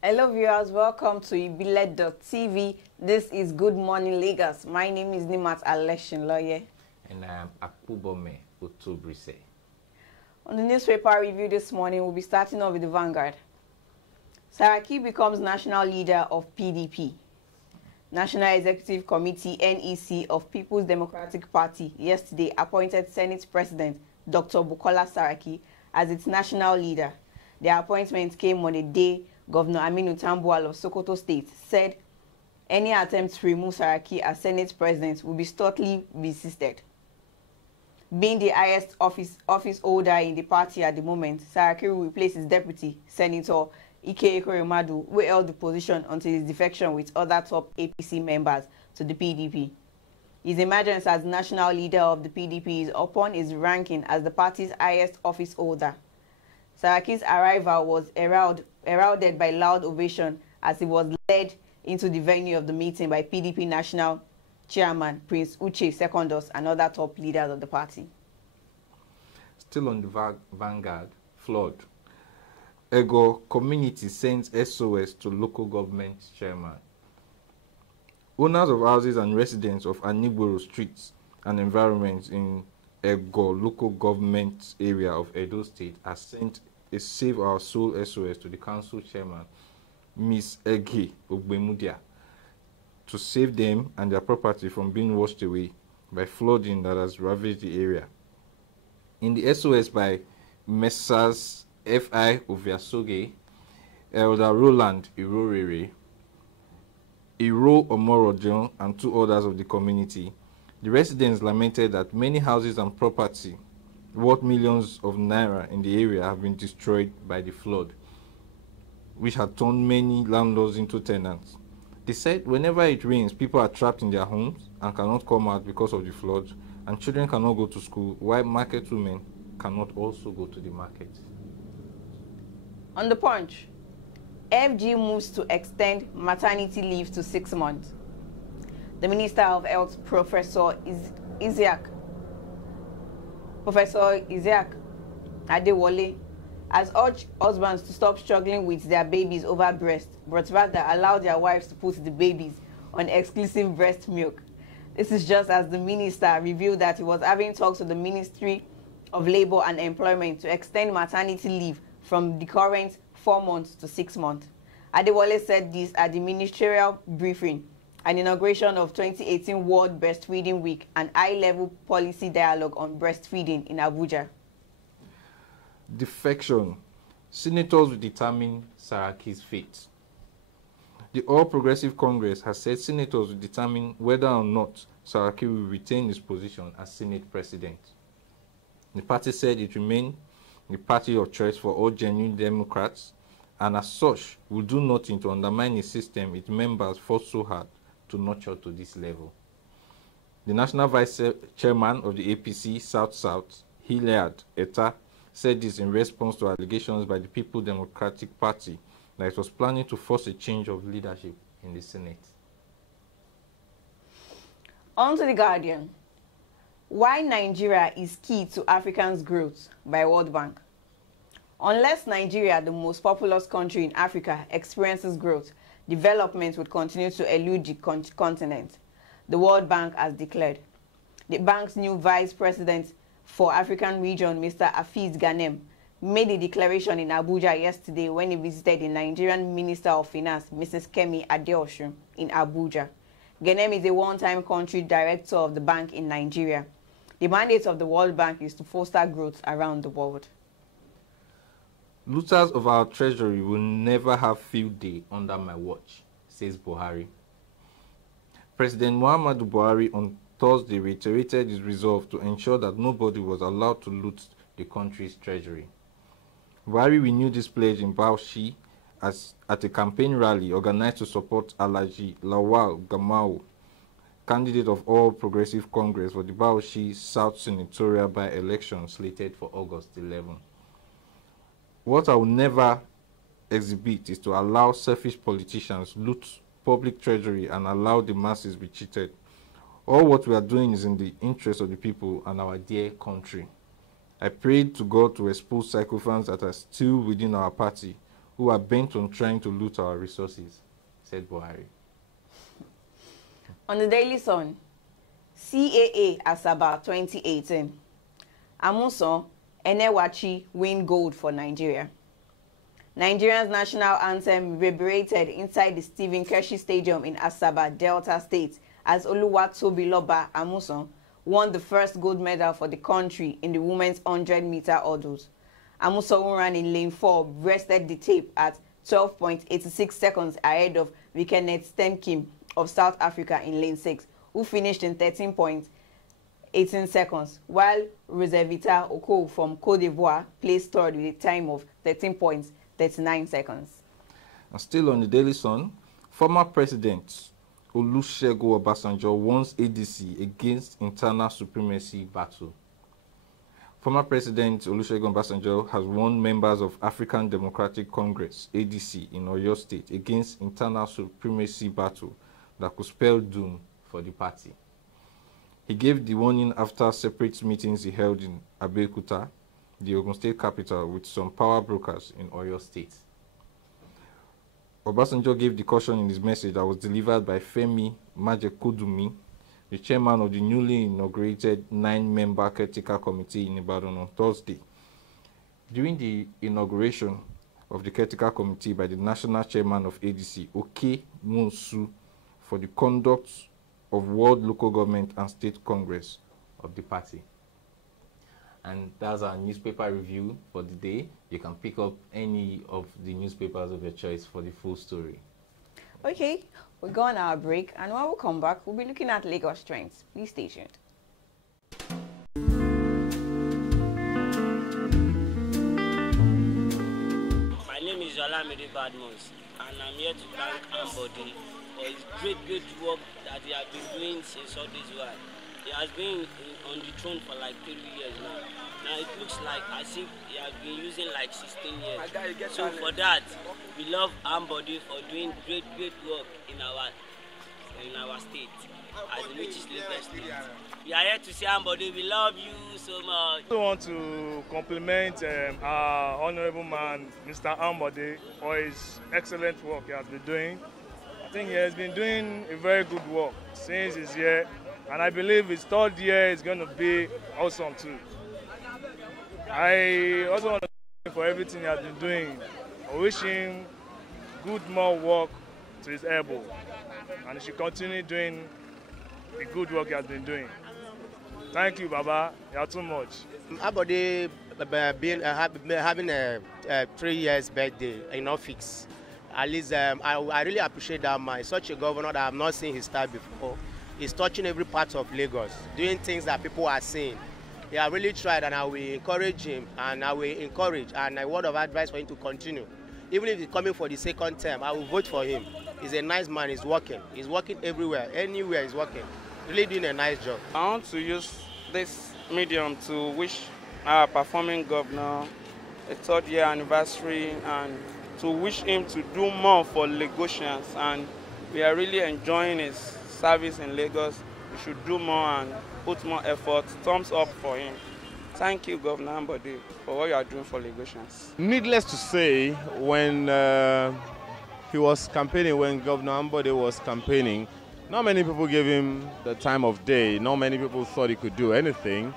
Hello viewers, welcome to ibile.tv. This is Good Morning Lagos. My name is Nimat Aleshinloye. And I am Akpubome Otobrise. On the newspaper review this morning, we'll be starting off with the Vanguard. Saraki becomes national leader of PDP. National Executive Committee NEC of People's Democratic Party yesterday appointed Senate President Dr. Bukola Saraki as its national leader. The appointment came on a day Governor Aminu Tambuwal of Sokoto State said any attempt to remove Saraki as Senate President will be sternly resisted. Being the highest office holder in the party at the moment, Saraki will replace his deputy, Senator Ike Ekweremadu, who held the position until his defection with other top APC members to the PDP. His emergence as national leader of the PDP is upon his ranking as the party's highest office holder. Saraki's arrival was heralded by loud ovation as he was led into the venue of the meeting by PDP National Chairman Prince Uche Secondus and other top leaders of the party. Still on the Vanguard, flood. Ego community sends SOS to local government chairman. Owners of houses and residents of Aniboro streets and environments in Ego local government area of Edo State has sent a Save Our Soul SOS to the council chairman, Ms. Ege Ogbemudia, to save them and their property from being washed away by flooding that has ravaged the area. In the SOS by Messrs. F.I. Oviasoge, Elder Roland Irorere, Iro Omorojon, and two others of the community, the residents lamented that many houses and property worth millions of naira in the area have been destroyed by the flood, which had turned many landlords into tenants. They said whenever it rains, people are trapped in their homes and cannot come out because of the flood, and children cannot go to school, while market women cannot also go to the market. On the Punch, FG moves to extend maternity leave to 6 months. The Minister of Health, Professor Isiaq Adewale, has urged husbands to stop struggling with their babies over breast, but rather allow their wives to put the babies on exclusive breast milk. This is just as the minister revealed that he was having talks with the Ministry of Labour and Employment to extend maternity leave from the current 4 months to 6 months. Adewale said this at the ministerial briefing and inauguration of 2018 World Breastfeeding Week and high-level policy dialogue on breastfeeding in Abuja. Defection. Senators will determine Saraki's fate. The All Progressive Congress has said senators will determine whether or not Saraki will retain his position as Senate President. The party said it remained the party of choice for all genuine Democrats, and as such will do nothing to undermine a system its members fought so hard to nurture to this level. The National Vice Chairman of the APC South-South, Hilliard Etta, said this in response to allegations by the People Democratic Party that it was planning to force a change of leadership in the Senate. On to The Guardian. Why Nigeria is key to Africa's growth by World Bank. Unless Nigeria, the most populous country in Africa, experiences growth, development would continue to elude the continent, the World Bank has declared. The bank's new Vice President for African Region, Mr. Afiz Ganem, made a declaration in Abuja yesterday when he visited the Nigerian Minister of Finance, Mrs. Kemi Adeosun, in Abuja. Ganem is a one-time country director of the bank in Nigeria. The mandate of the World Bank is to foster growth around the world. Looters of our treasury will never have field day under my watch, says Buhari. President Muhammadu Buhari on Thursday reiterated his resolve to ensure that nobody was allowed to loot the country's treasury. Buhari renewed this pledge in Bauchi at a campaign rally organized to support Alhaji Lawal Gamau, candidate of All Progressive Congress for the Bauchi South Senatorial by-election slated for August 11. What I will never exhibit is to allow selfish politicians loot public treasury and allow the masses be cheated. All what we are doing is in the interest of the people and our dear country. I prayed to God to expose sycophants that are still within our party who are bent on trying to loot our resources, said Buhari. On the Daily Sun, CAA Asaba 2018. Amusan, Enewachi win gold for Nigeria. Nigeria's national anthem reverberated inside the Stephen Keshi Stadium in Asaba, Delta State, as Oluwatobiloba Amusan won the first gold medal for the country in the women's 100-meter hurdles. Amusan, who ran in lane 4, breasted the tape at 12.86 seconds ahead of Vikenet Stemkim of South Africa in lane 6, who finished in 13.18 seconds, while Rosevita Oko from Côte d'Ivoire placed third with a time of 13.39 seconds. And still on the Daily Sun, former President Olusegun Obasanjo wants ADC against internal supremacy battle. Former President Olusegun Obasanjo has warned members of African Democratic Congress, ADC, in Oyo State against internal supremacy battle that could spell doom for the party. He gave the warning after separate meetings he held in Abeokuta, the Ogun State capital, with some power brokers in Oyo State. Obasanjo gave the caution in his message that was delivered by Femi Majekodunmi, the chairman of the newly inaugurated 9-member caretaker committee in Ibadan on Thursday. During the inauguration of the caretaker committee by the national chairman of ADC, Oke Munsu, for the conduct of World Local Government and State Congress of the party. And that's our newspaper review for the day. You can pick up any of the newspapers of your choice for the full story. Okay, we'll go on our break, and when we come back, we'll be looking at Lagos trends. Please stay tuned. My name is Olamide Badmus, and I'm here to thank Ambody for his great work that he has been doing since all this while. He has been on the throne for like 3 years now. Now it looks like as if he has been using like 16 years. So for that, we love Ambody for doing great work in our state, as which is Lagos State. We are here to see Ambody. We love you so much. I want to compliment our honorable man, Mr. Ambody, for his excellent work he has been doing. I think he has been doing a very good work since he's here, and I believe his third year is going to be awesome too. I also want to thank him for everything he has been doing. I wish him good more work to his elbow, and he should continue doing the good work he has been doing. Thank you, Baba. You are too much. Ambody having a 3 years birthday in office. At least I really appreciate that man. He's such a governor that I have not seen his style before. He's touching every part of Lagos, doing things that people are seeing. He has really tried, and I will encourage him, and I will encourage, and a word of advice for him to continue. Even if he's coming for the second term, I will vote for him. He's a nice man. He's working everywhere, anywhere he's working. Really doing a nice job. I want to use this medium to wish our performing governor a 3rd year anniversary, and to wish him to do more for Lagosians, and we are really enjoying his service in Lagos. We should do more and put more effort. Thumbs up for him. Thank you, Governor Ambody, for what you are doing for Lagosians. Needless to say, when he was campaigning, when Governor Ambody was campaigning, not many people gave him the time of day. Not many people thought he could do anything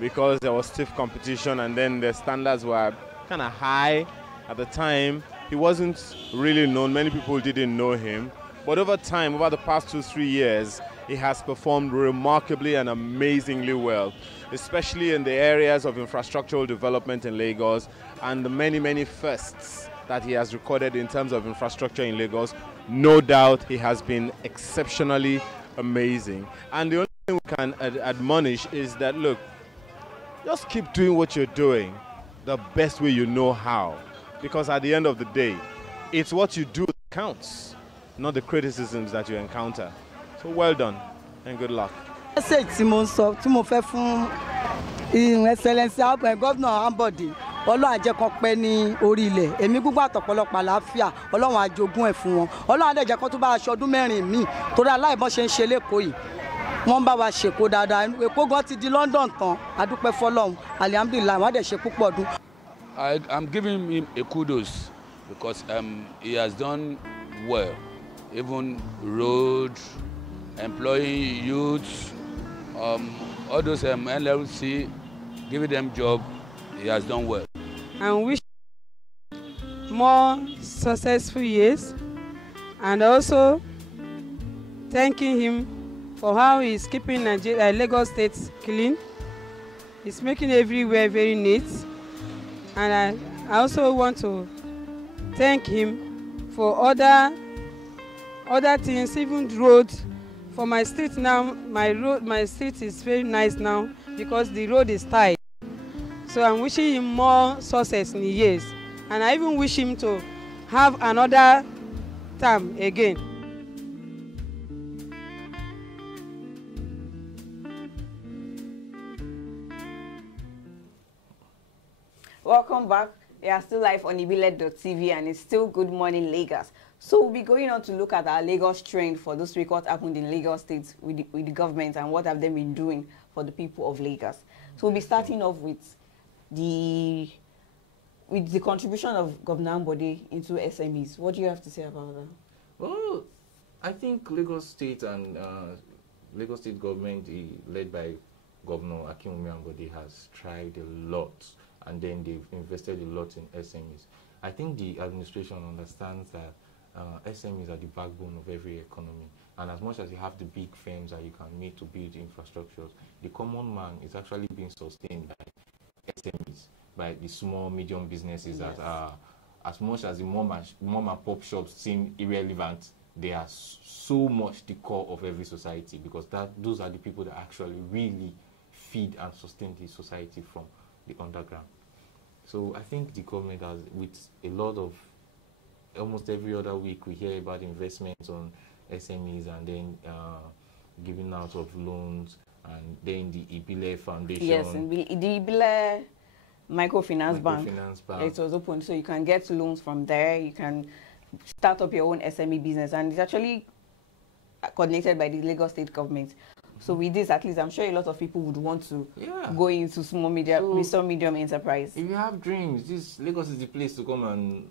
because there was stiff competition, and then the standards were kind of high at the time. He wasn't really known. Many people didn't know him. But over time, over the past 2-3 years, he has performed remarkably and amazingly well, especially in the areas of infrastructural development in Lagos and the many firsts that he has recorded in terms of infrastructure in Lagos. No doubt he has been exceptionally amazing. And the only thing we can admonish is that, look, just keep doing what you're doing the best way you know how. Because at the end of the day, it's what you do that counts, not the criticisms that you encounter. So well done and good luck. Message tí mo sọ tí mo fẹ́ fún Excellency Governor Ambody, Ọlọ́run á jẹ́ kó pẹ́ ní orí ilẹ̀. Èmi gbogbo àtọ̀pọ̀lọpọ̀ àlàáfíà, Ọlọ́run á jogún ẹ̀ fún wọn. Ọlọ́run á dẹ̀ jẹ́ kó tún bá aṣọ ọdún 4 míì torí aláìbọn ṣe ń ṣe lÉkòó yìí. Wọ́n bá wa ṣèkó dáadáa. Èkó gan ti di London tán. A dúpẹ́ fọ́lọ́run. Alhamdulillah, wọ́n á dẹ̀ ṣe púpọ̀ ọdún. I'm giving him a kudos because he has done well. Even road, employing youth, all those NLC, giving them job, he has done well. And wish more successful years, and also thanking him for how he's keeping Nigeria, Lagos State clean. He's making everywhere very neat. And I also want to thank him for other things, even road. For my street now, my street is very nice now because the road is tight. So I'm wishing him more success in the years. And I even wish him to have another term again. Welcome back. We are still live on ibile.tv and it's still Good Morning Lagos. So we'll be going on to look at our Lagos trend for this week, what happened in Lagos State with the government and what have they been doing for the people of Lagos. So we'll be starting off with the contribution of Governor Ambode into SMEs. What do you have to say about that? Well, I think Lagos State and Lagos State government, led by Governor Akinwumi Ambode, has tried a lot, and then they've invested a lot in SMEs. I think the administration understands that SMEs are the backbone of every economy, and as much as you have the big firms that you can meet to build infrastructures, the common man is actually being sustained by SMEs, by the small, medium businesses that are, as much as the mom and pop shops seem irrelevant, they are so much the core of every society, because those are the people that actually really feed and sustain the society from the underground. So I think the government has, with a lot of, almost every other week we hear about investments on SMEs, and then giving out of loans, and then the Ibile Foundation. Yes, the Ibile Microfinance Bank. It was open, so you can get loans from there. You can start up your own SME business, and it's actually coordinated by the Lagos State government. So with this, at least I'm sure a lot of people would want to go into small medium enterprise. If you have dreams, Lagos is the place to come and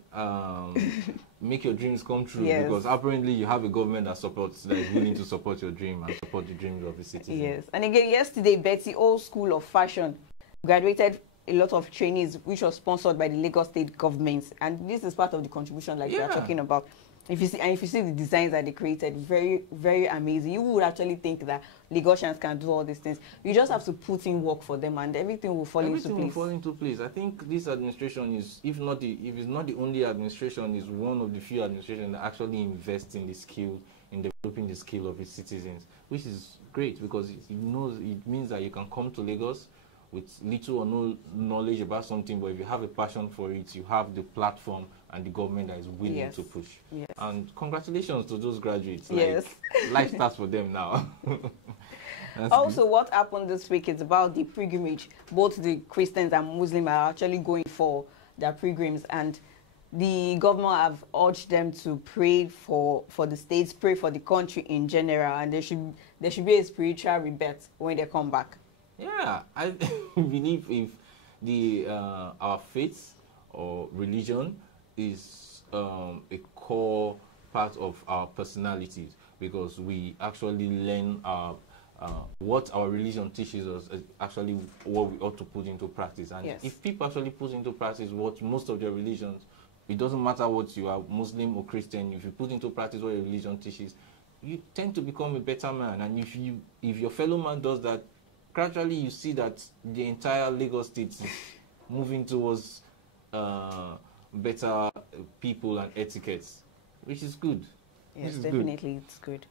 make your dreams come true. Yes. Because apparently you have a government that is willing to support your dream and support the dreams of the citizens. Yes. And again, yesterday, Betty Old School of Fashion graduated a lot of trainees, which was sponsored by the Lagos State government. And this is part of the contribution like we are talking about. If you see the designs that they created, very, very amazing. You would actually think that Lagosians can do all these things. You just have to put in work for them, and everything will fall into place. I think this administration is, if it's not the only administration, is one of the few administrations that actually invest in the skill, in developing the skill of its citizens, which is great, because it means that you can come to Lagos with little or no knowledge about something, but if you have a passion for it, you have the platform and the government that is willing to push. Yes. And congratulations to those graduates. Life starts for them now. Also, what happened this week is about the pilgrimage. Both the Christians and Muslims are actually going for their pilgrims, and the governor have urged them to pray for the states, pray for the country in general, and there should be a spiritual rebirth when they come back. Yeah, I believe if our faith or religion is a core part of our personalities, because we actually learn what our religion teaches us is actually what we ought to put into practice. And if people actually put into practice what most of their religions, it doesn't matter what you are, Muslim or Christian, if you put into practice what your religion teaches, you tend to become a better man. And if your fellow man does that, gradually you see that the entire Lagos State is moving towards better people and etiquettes, which is good. Yes, definitely it's good.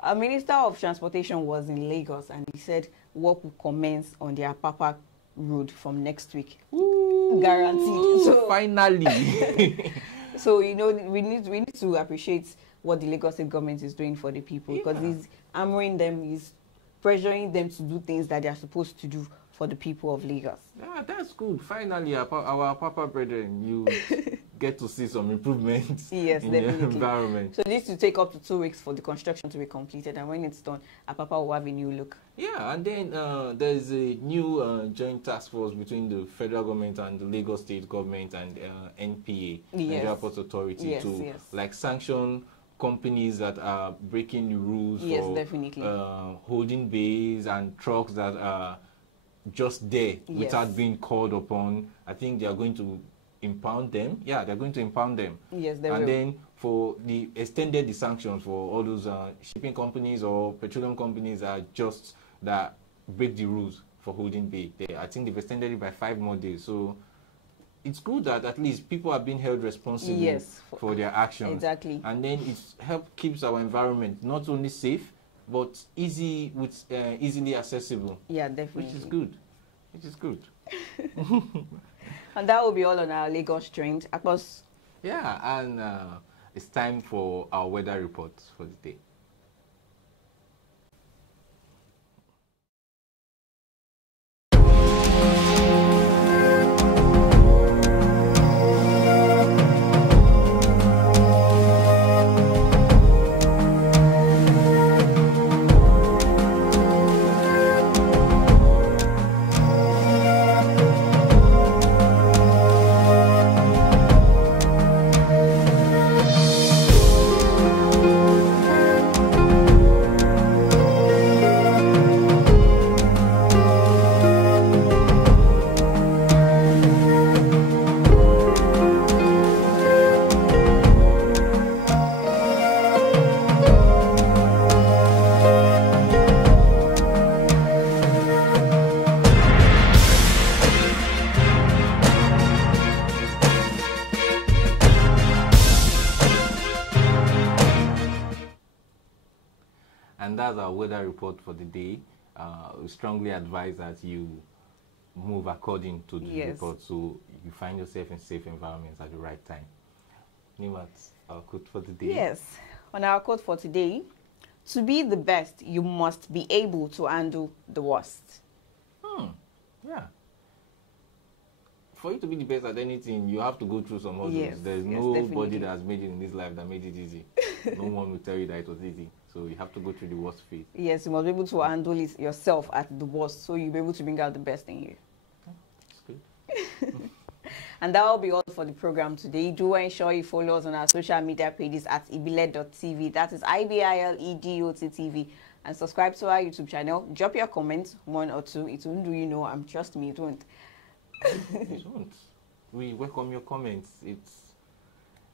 A Minister of Transportation was in Lagos, and he said work will commence on the Apapa Road from next week. Ooh, guaranteed. So finally. So we need to appreciate what the Lagos State government is doing for the people, because he's hammering them, he's pressuring them to do things that they are supposed to do for the people of Lagos. Yeah, that's good. Finally, our Papa brethren, get to see some improvements yes, in definitely. the environment. So this will take up to 2 weeks for the construction to be completed, and when it's done, Apapa will have a new look. Yeah, and then there's a new joint task force between the federal government and the Lagos State government and NPA, Nigeria Ports Authority, to like sanction companies that are breaking the rules for definitely. Holding bays and trucks that are just there without being called upon. I think they are going to impound them. Yeah, they're going to impound them. Yes, they will. And then for the extended the sanctions for all those shipping companies or petroleum companies that break the rules for holding bay. I think they've extended it by 5 more days. So it's good that at least people are being held responsible for their actions. Exactly. And then it keeps our environment not only safe, but easily accessible. Yeah, definitely. Which is good. Which is good. And that will be all on our Lagos trend. Across. Yeah, and it's time for our weather report for the day. And that's our weather report for the day. We strongly advise that you move according to the report so you find yourself in safe environments at the right time. Nimat, our quote for the day. Yes, on our quote for today, to be the best, you must be able to handle the worst. Yeah. For you to be the best at anything, you have to go through some hurdles. There's nobody that has made it in this life that made it easy. No one will tell you that it was easy. So you have to go through the worst phase. Yes, you must be able to handle it yourself at the worst, so you'll be able to bring out the best in you. That's good. And that will be all for the program today. Do ensure you follow us on our social media pages at ibile.tv. That is IBILEDOT.TV. And subscribe to our YouTube channel. Drop your comments, 1 or 2. It won't do you no harm. Trust me, it won't. It won't. We welcome your comments. It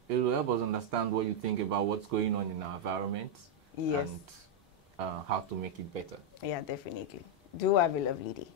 will help us understand what you think about what's going on in our environment. Yes. And how to make it better. Yeah, definitely. Do have a lovely day.